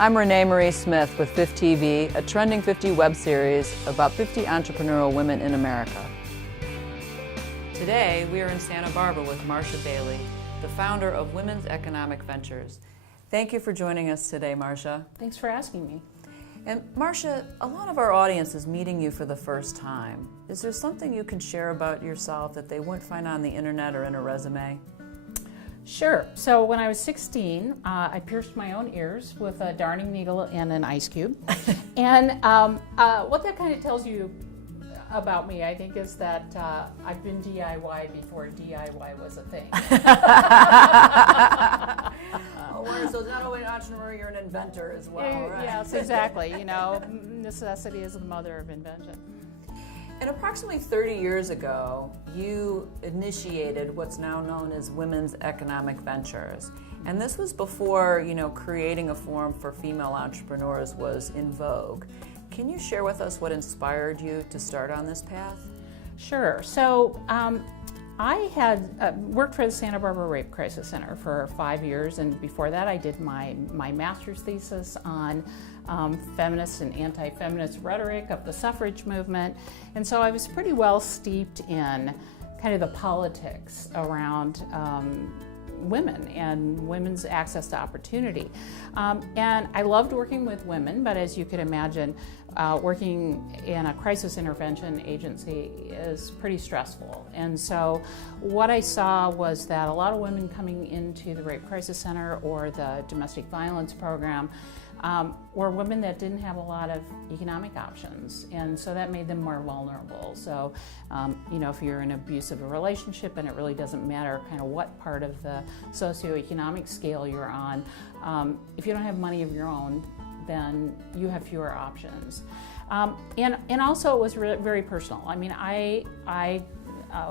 I'm Renee Marie Smith with FifTV, a trending 50 web series about 50 entrepreneurial women in America. Today, we are in Santa Barbara with Marsha Bailey, the founder of Women's Economic Ventures. Thank you for joining us today, Marsha. Thanks for asking me. And Marsha, a lot of our audience is meeting you for the first time. Is there something you can share about yourself that they wouldn't find on the internet or in a resume? Sure. So when I was 16, I pierced my own ears with a darning needle and an ice cube. And what that kind of tells you about me, I think, is that I've been DIY before DIY was a thing. So not only an entrepreneur, you're an inventor as well, right? Yes, exactly. You know, necessity is the mother of invention. And approximately 30 years ago, you initiated what's now known as Women's Economic Ventures. And this was before, creating a forum for female entrepreneurs was in vogue. Can you share with us what inspired you to start on this path? Sure. So I had worked for the Santa Barbara Rape Crisis Center for 5 years, and before that I did my master's thesis on feminist and anti-feminist rhetoric of the suffrage movement. And so I was pretty well steeped in kind of the politics around women and women's access to opportunity. And I loved working with women, but as you could imagine, working in a crisis intervention agency is pretty stressful. And so what I saw was that a lot of women coming into the Rape Crisis Center or the domestic violence program were women that didn't have a lot of economic options, and so that made them more vulnerable. So, if you're in an abusive relationship, and it really doesn't matter kind of what part of the socioeconomic scale you're on, if you don't have money of your own, then you have fewer options. And also it was very personal. I mean, I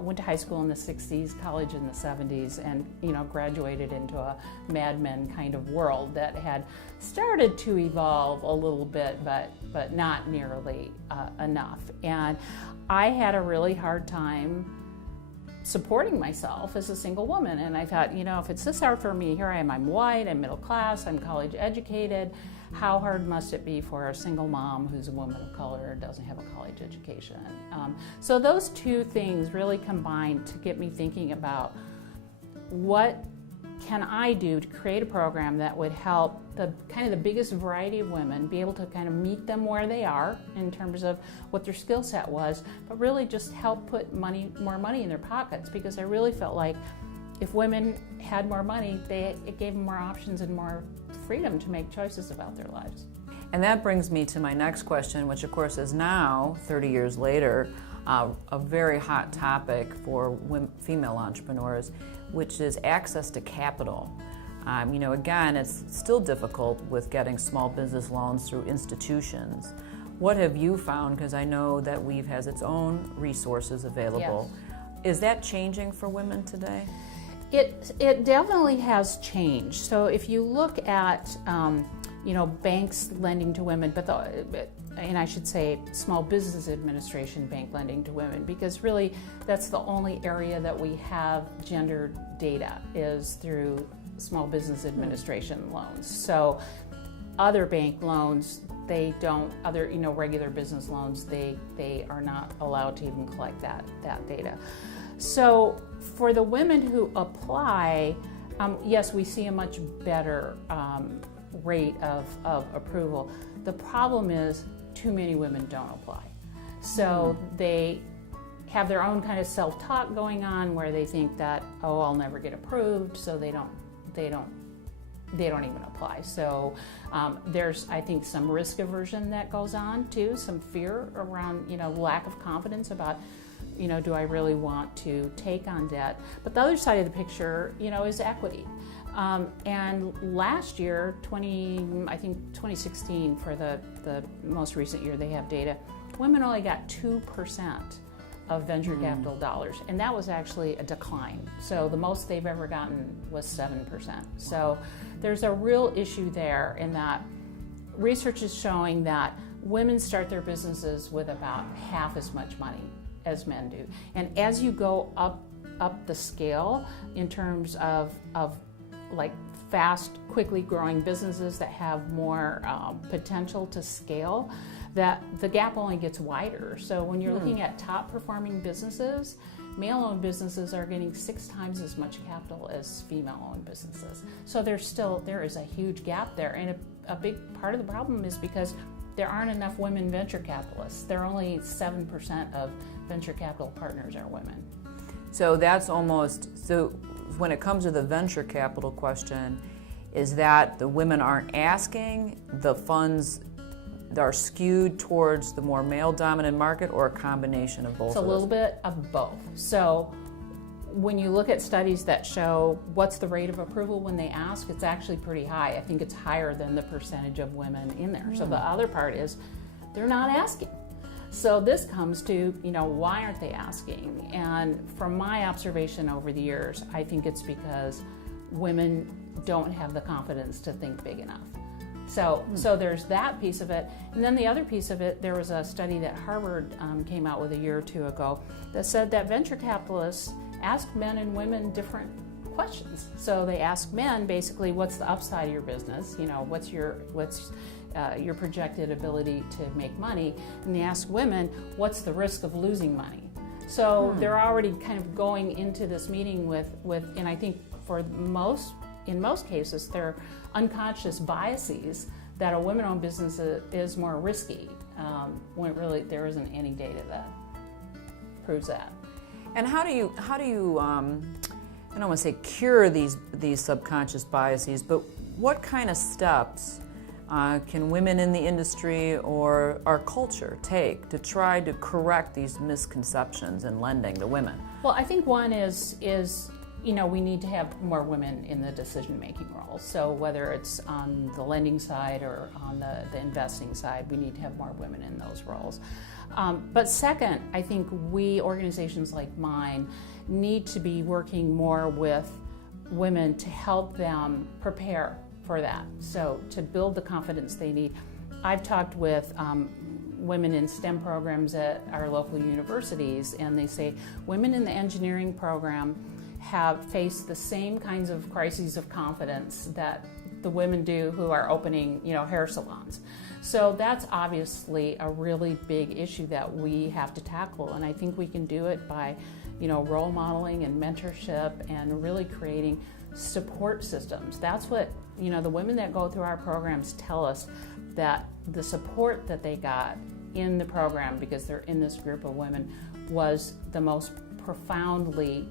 went to high school in the 60s, college in the 70s, and graduated into a Mad Men kind of world that had started to evolve a little bit, but not nearly enough. And I had a really hard time supporting myself as a single woman. And I thought, if it's this hard for me, here I am, I'm white, I'm middle class, I'm college educated. How hard must it be for a single mom who's a woman of color and doesn't have a college education? So those two things really combined to get me thinking about what can I do to create a program that would help the biggest variety of women be able to kind of meet them where they are in terms of what their skill set was, but really just help put more money in their pockets, because I really felt like if women had more money, it gave them more options and more freedom to make choices about their lives. And that brings me to my next question, which of course is now, 30 years later, a very hot topic for female entrepreneurs, which is access to capital. Again, it's still difficult with getting small business loans through institutions. What have you found? Because I know that Weave has its own resources available. Yes. Is that changing for women today? It definitely has changed. So if you look at banks lending to women, and I should say Small Business Administration bank lending to women, because really that's the only area that we have gendered data is through Small Business Administration loans. So other bank loans, regular business loans, they are not allowed to even collect that data. So for the women who apply, yes, we see a much better rate of approval. The problem is too many women don't apply. So they have their own kind of self-talk going on where they think that, I'll never get approved, so they don't even apply. So there's, I think, some risk aversion that goes on too, some fear around, lack of confidence about, do I really want to take on debt? But the other side of the picture, is equity. And last year, 2016, for the most recent year they have data, women only got 2% of venture capital dollars, and that was actually a decline. So the most they've ever gotten was 7%. So there's a real issue there in that research is showing that women start their businesses with about half as much money as men do. And as you go up the scale in terms of like fast, quickly growing businesses that have more potential to scale, that the gap only gets wider. So when you're looking at top performing businesses, male-owned businesses are getting 6 times as much capital as female-owned businesses. So there is a huge gap there, and a big part of the problem is because there aren't enough women venture capitalists. There are only 7% of venture capital partners are women. So that's so when it comes to the venture capital question, is that the women aren't asking, the funds are skewed towards the more male-dominant market, or a combination of both? It's a little bit of both. So when you look at studies that show what's the rate of approval when they ask, it's actually pretty high. I think it's higher than the percentage of women in there. So the other part is they're not asking. So this comes to, why aren't they asking? And from my observation over the years, I think it's because women don't have the confidence to think big enough. So there's that piece of it. And then the other piece of it, there was a study that Harvard came out with a year or two ago that said that venture capitalists ask men and women different questions. So they ask men basically, what's the upside of your business? What's your projected ability to make money? And they ask women, what's the risk of losing money? So they're already kind of going into this meeting with, and I think in most cases, they're unconscious biases that a women-owned business is more risky, when really there isn't any data that proves that. And how do you I don't want to say cure these subconscious biases, but what kind of steps can women in the industry or our culture take to try to correct these misconceptions in lending to women? Well, I think one is we need to have more women in the decision-making roles. So whether it's on the lending side or on the investing side, we need to have more women in those roles. But second, I think organizations like mine, need to be working more with women to help them prepare for that. So to build the confidence they need. I've talked with women in STEM programs at our local universities, and they say women in the engineering program have faced the same kinds of crises of confidence that the women do who are opening, hair salons. So that's obviously a really big issue that we have to tackle, and I think we can do it by, role modeling and mentorship and really creating support systems. That's what, the women that go through our programs tell us, that the support that they got in the program, because they're in this group of women, was the most profoundly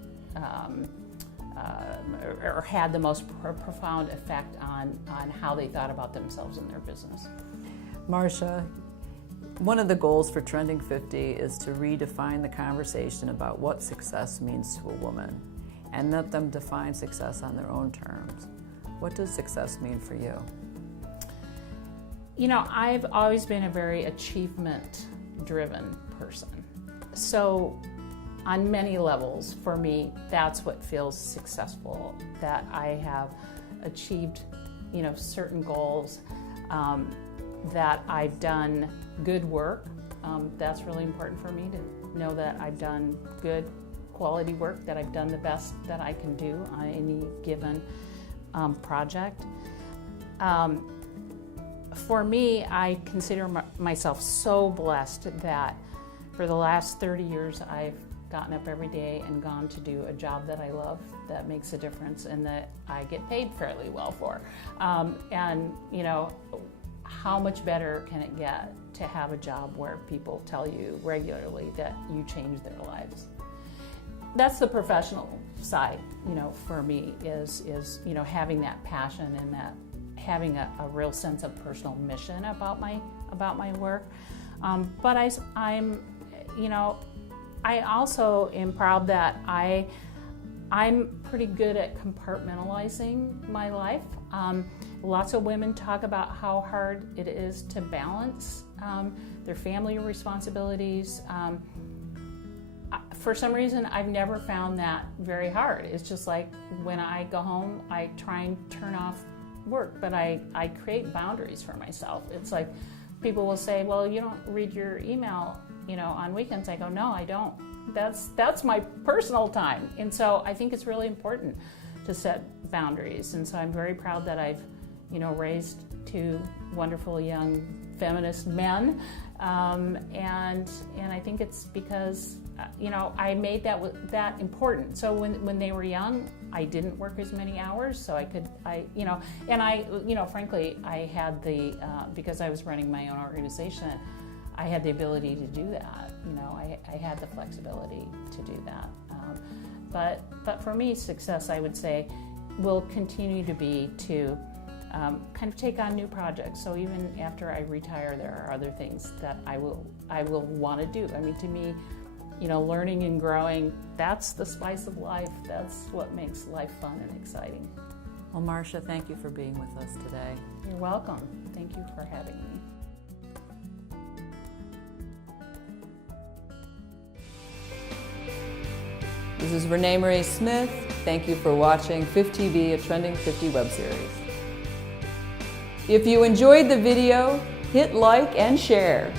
or had the most profound effect on how they thought about themselves and their business. Marsha, one of the goals for Trending 50 is to redefine the conversation about what success means to a woman and let them define success on their own terms. What does success mean for you? I've always been a very achievement-driven person. So on many levels, for me, that's what feels successful, that I have achieved, certain goals, that I've done good work. That's really important for me to know that I've done good quality work, that I've done the best that I can do on any given project. For me, I consider myself so blessed that for the last 30 years, I've gotten up every day and gone to do a job that I love, that makes a difference, and that I get paid fairly well for. How much better can it get to have a job where people tell you regularly that you changed their lives? That's the professional side, for me, is having that passion and that having a real sense of personal mission about my work. But I also am proud that I'm pretty good at compartmentalizing my life. Lots of women talk about how hard it is to balance their family responsibilities. For some reason, I've never found that very hard. It's just like when I go home, I try and turn off work, but I create boundaries for myself. It's like people will say, well, you don't read your email, on weekends. I go, no, I don't. That's my personal time. And so I think it's really important to set boundaries. And so I'm very proud that I've, raised two wonderful young feminist men. And I think it's because, I made that important. So when they were young, I didn't work as many hours, so frankly, I had because I was running my own organization, I had the ability to do that. I had the flexibility to do that. But for me, success, I would say, will continue to be to kind of take on new projects. So even after I retire, there are other things that I will want to do. I mean, to me, learning and growing, that's the spice of life. That's what makes life fun and exciting. Well, Marsha, thank you for being with us today. You're welcome. Thank you for having me. This is Renee Marie Smith. Thank you for watching FifTV, a Trending 50 web series. If you enjoyed the video, hit like and share.